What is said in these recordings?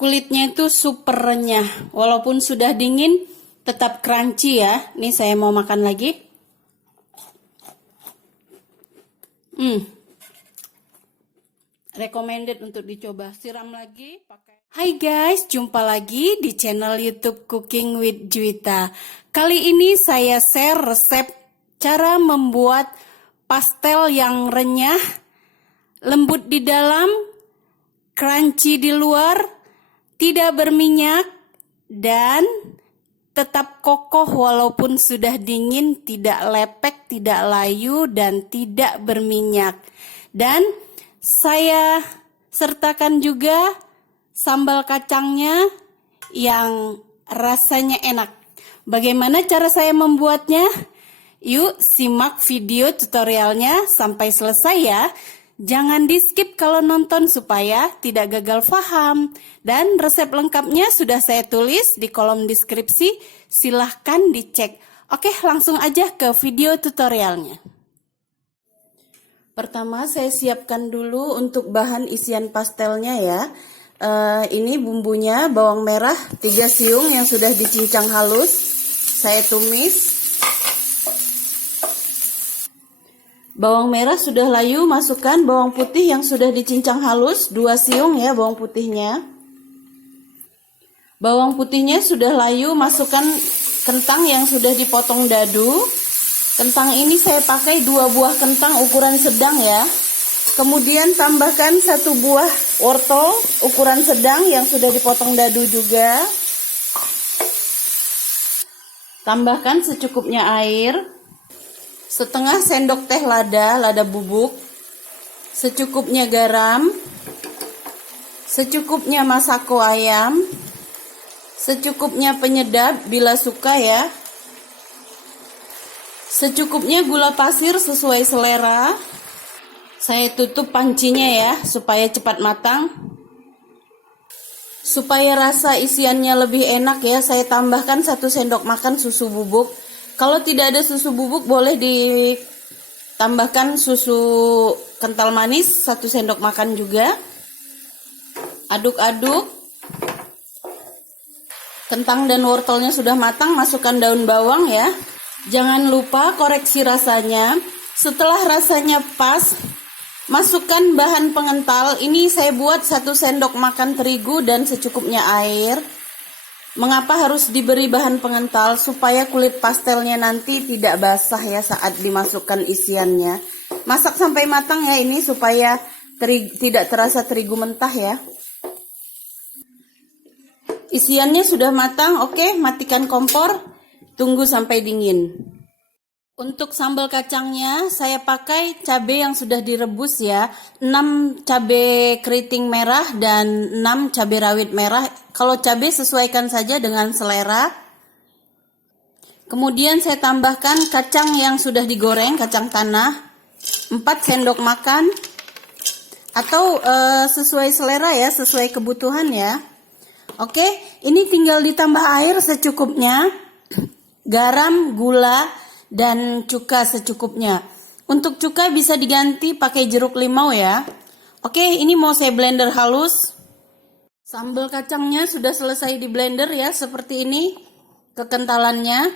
kulitnya itu super renyah. Walaupun sudah dingin, tetap crunchy ya. Nih saya mau makan lagi. Recommended untuk dicoba. Siram lagi pakai. Hai guys, jumpa lagi di channel YouTube Cooking with Juwita. Kali ini saya share resep cara membuat pastel yang renyah, lembut di dalam, crunchy di luar, tidak berminyak, dan tetap kokoh walaupun sudah dingin, tidak lepek, tidak layu, dan tidak berminyak. Dan saya sertakan juga sambal kacangnya yang rasanya enak. Bagaimana cara saya membuatnya? Yuk simak video tutorialnya sampai selesai ya. Jangan di skip kalau nonton supaya tidak gagal paham. Dan resep lengkapnya sudah saya tulis di kolom deskripsi. Silahkan dicek. Oke, langsung aja ke video tutorialnya. Pertama saya siapkan dulu untuk bahan isian pastelnya ya. Ini bumbunya, bawang merah 3 siung yang sudah dicincang halus. Saya tumis. Bawang merah sudah layu, masukkan bawang putih yang sudah dicincang halus, 2 siung ya bawang putihnya. Bawang putihnya sudah layu, masukkan kentang yang sudah dipotong dadu. Kentang ini saya pakai 2 buah kentang ukuran sedang ya. Kemudian tambahkan 1 buah wortel ukuran sedang yang sudah dipotong dadu juga. Tambahkan secukupnya air. Setengah sendok teh lada bubuk, secukupnya garam, secukupnya masako ayam, secukupnya penyedap bila suka ya, secukupnya gula pasir sesuai selera. Saya tutup pancinya ya supaya cepat matang. Supaya rasa isiannya lebih enak ya, saya tambahkan 1 sendok makan susu bubuk. Kalau tidak ada susu bubuk boleh ditambahkan susu kental manis 1 sendok makan juga. Aduk-aduk. Kentang dan wortelnya sudah matang, masukkan daun bawang ya. Jangan lupa koreksi rasanya. Setelah rasanya pas, masukkan bahan pengental. Ini saya buat 1 sendok makan terigu dan secukupnya air. Mengapa harus diberi bahan pengental? Supaya kulit pastelnya nanti tidak basah ya saat dimasukkan isiannya. Masak sampai matang ya ini supaya tidak terasa terigu mentah ya. Isiannya sudah matang, oke, matikan kompor. Tunggu sampai dingin. Untuk sambal kacangnya saya pakai cabai yang sudah direbus ya. 6 cabai keriting merah dan 6 cabai rawit merah. Kalau cabai sesuaikan saja dengan selera. Kemudian saya tambahkan kacang yang sudah digoreng, kacang tanah 4 sendok makan. Atau sesuai selera ya, sesuai kebutuhan ya. Oke, ini tinggal ditambah air secukupnya. Garam, gula, dan cuka secukupnya. Untuk cuka bisa diganti pakai jeruk limau ya. Oke, ini mau saya blender halus. Sambal kacangnya sudah selesai di blender ya, seperti ini kekentalannya.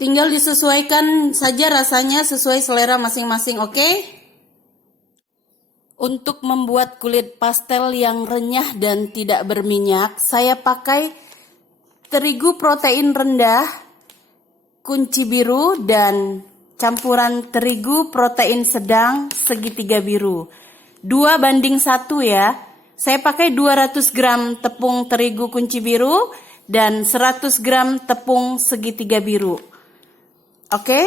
Tinggal disesuaikan saja rasanya sesuai selera masing-masing, oke? Untuk membuat kulit pastel yang renyah dan tidak berminyak, saya pakai terigu protein rendah, kunci biru, dan campuran terigu protein sedang segitiga biru. 2:1 ya. Saya pakai 200 gram tepung terigu kunci biru dan 100 gram tepung segitiga biru. Oke.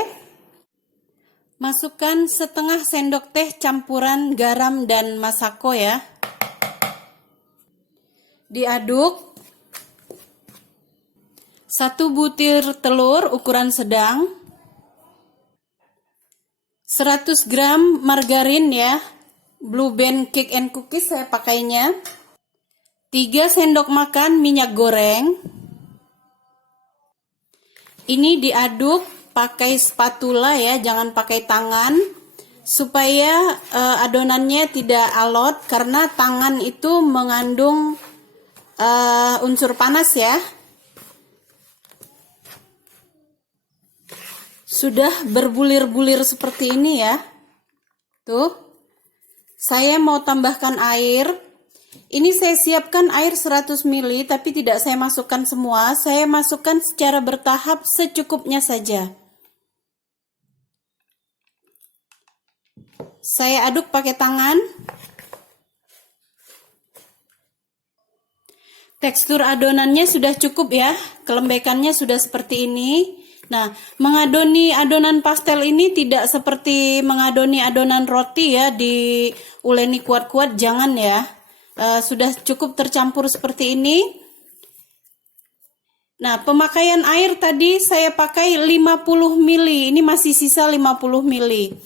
Masukkan setengah sendok teh campuran garam dan masako ya. Diaduk. 1 butir telur ukuran sedang, 100 gram margarin ya, Blue Band Cake and Cookies saya pakainya, 3 sendok makan minyak goreng. Ini diaduk pakai spatula ya, jangan pakai tangan, supaya adonannya tidak alot karena tangan itu mengandung unsur panas ya. Sudah berbulir-bulir seperti ini ya. Tuh. Saya mau tambahkan air. Ini saya siapkan air 100 ml tapi tidak saya masukkan semua. Saya masukkan secara bertahap secukupnya saja. Saya aduk pakai tangan. Tekstur adonannya sudah cukup ya. Kelembekannya sudah seperti ini. Nah, mengadoni adonan pastel ini tidak seperti mengadoni adonan roti ya, diuleni kuat-kuat, jangan ya. Sudah cukup tercampur seperti ini. Nah, pemakaian air tadi saya pakai 50 ml. Ini masih sisa 50 ml.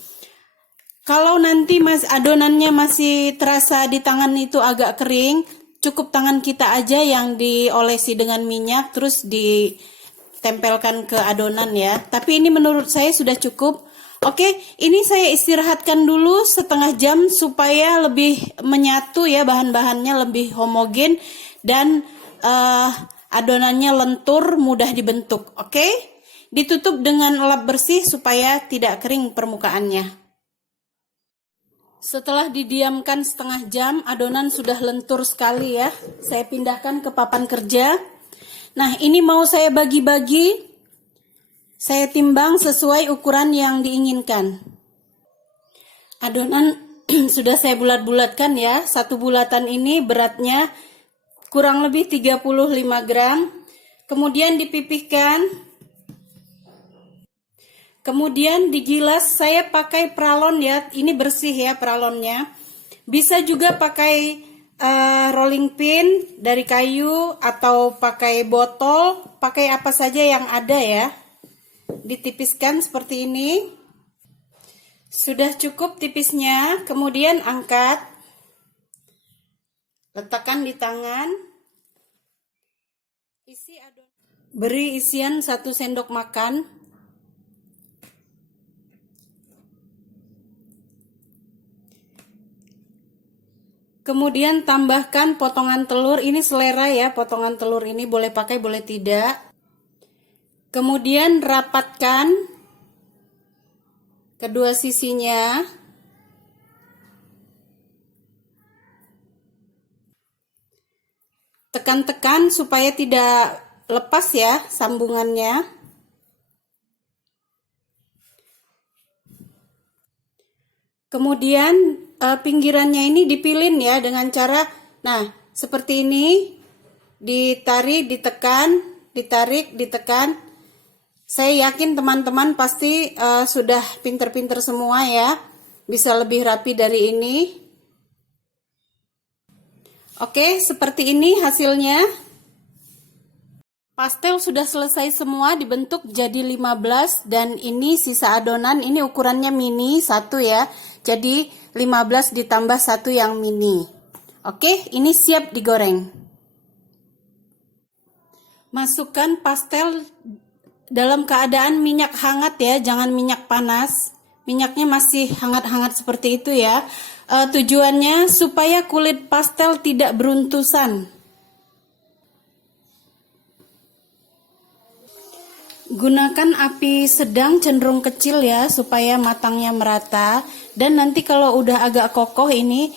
Kalau nanti adonannya masih terasa di tangan itu agak kering, cukup tangan kita aja yang diolesi dengan minyak terus ditempelkan ke adonan ya. Tapi ini menurut saya sudah cukup. Oke, ini saya istirahatkan dulu setengah jam supaya lebih menyatu ya, bahan-bahannya lebih homogen dan adonannya lentur, mudah dibentuk. Oke, ditutup dengan lap bersih supaya tidak kering permukaannya. Setelah didiamkan setengah jam, adonan sudah lentur sekali ya. Saya pindahkan ke papan kerja. Nah, ini mau saya bagi-bagi. Saya timbang sesuai ukuran yang diinginkan. Adonan sudah saya bulat-bulatkan ya. Satu bulatan ini beratnya kurang lebih 35 gram. Kemudian dipipihkan. Kemudian digilas. Saya pakai pralon ya. Ini bersih ya pralonnya. Bisa juga pakai rolling pin dari kayu atau pakai botol. Pakai apa saja yang ada ya. Ditipiskan seperti ini. Sudah cukup tipisnya. Kemudian angkat, letakkan di tangan, beri isian 1 sendok makan. Kemudian tambahkan potongan telur. Ini selera ya, potongan telur ini boleh pakai boleh tidak. Kemudian rapatkan kedua sisinya. Tekan-tekan supaya tidak lepas ya sambungannya. Kemudian pinggirannya ini dipilin ya dengan cara, nah seperti ini, ditarik, ditekan, ditarik, ditekan. Saya yakin teman-teman pasti sudah pinter-pinter semua ya. Bisa lebih rapi dari ini. Oke, seperti ini hasilnya. Pastel sudah selesai semua, dibentuk jadi 15. Dan ini sisa adonan, ini ukurannya mini, 1 ya. Jadi 15 ditambah 1 yang mini. Oke, ini siap digoreng. Masukkan pastel dalam keadaan minyak hangat ya, jangan minyak panas. Minyaknya masih hangat-hangat seperti itu ya. Tujuannya supaya kulit pastel tidak beruntusan. Gunakan api sedang cenderung kecil ya, supaya matangnya merata. Dan nanti kalau udah agak kokoh ini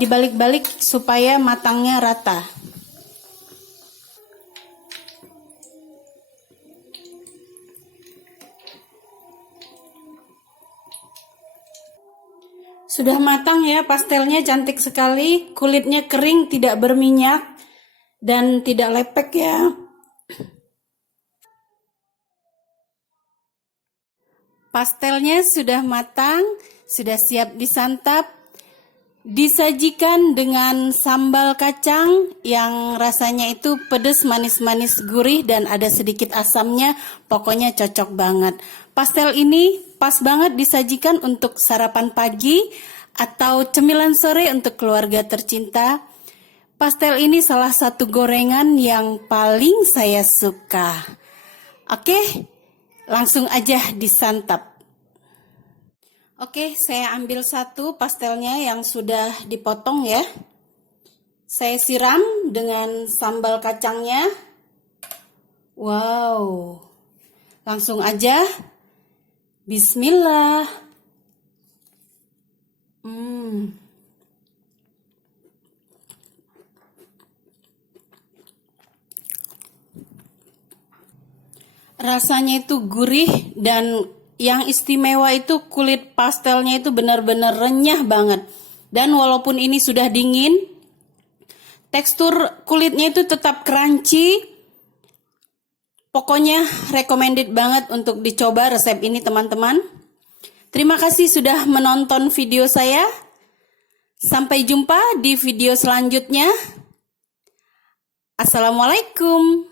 dibalik-balik supaya matangnya rata. Sudah matang ya, pastelnya cantik sekali, kulitnya kering, tidak berminyak, dan tidak lepek ya. Pastelnya sudah matang, sudah siap disantap. Disajikan dengan sambal kacang yang rasanya itu pedas, manis-manis, gurih, dan ada sedikit asamnya. Pokoknya cocok banget. Pastel ini pas banget disajikan untuk sarapan pagi atau cemilan sore untuk keluarga tercinta. Pastel ini salah satu gorengan yang paling saya suka. Oke, langsung aja disantap. Oke, saya ambil satu pastelnya yang sudah dipotong ya. Saya siram dengan sambal kacangnya. Wow. Langsung aja. Bismillah. Rasanya itu gurih dan yang istimewa itu kulit pastelnya itu benar-benar renyah banget. Dan walaupun ini sudah dingin, tekstur kulitnya itu tetap crunchy. Pokoknya recommended banget untuk dicoba resep ini teman-teman. Terima kasih sudah menonton video saya. Sampai jumpa di video selanjutnya. Assalamualaikum.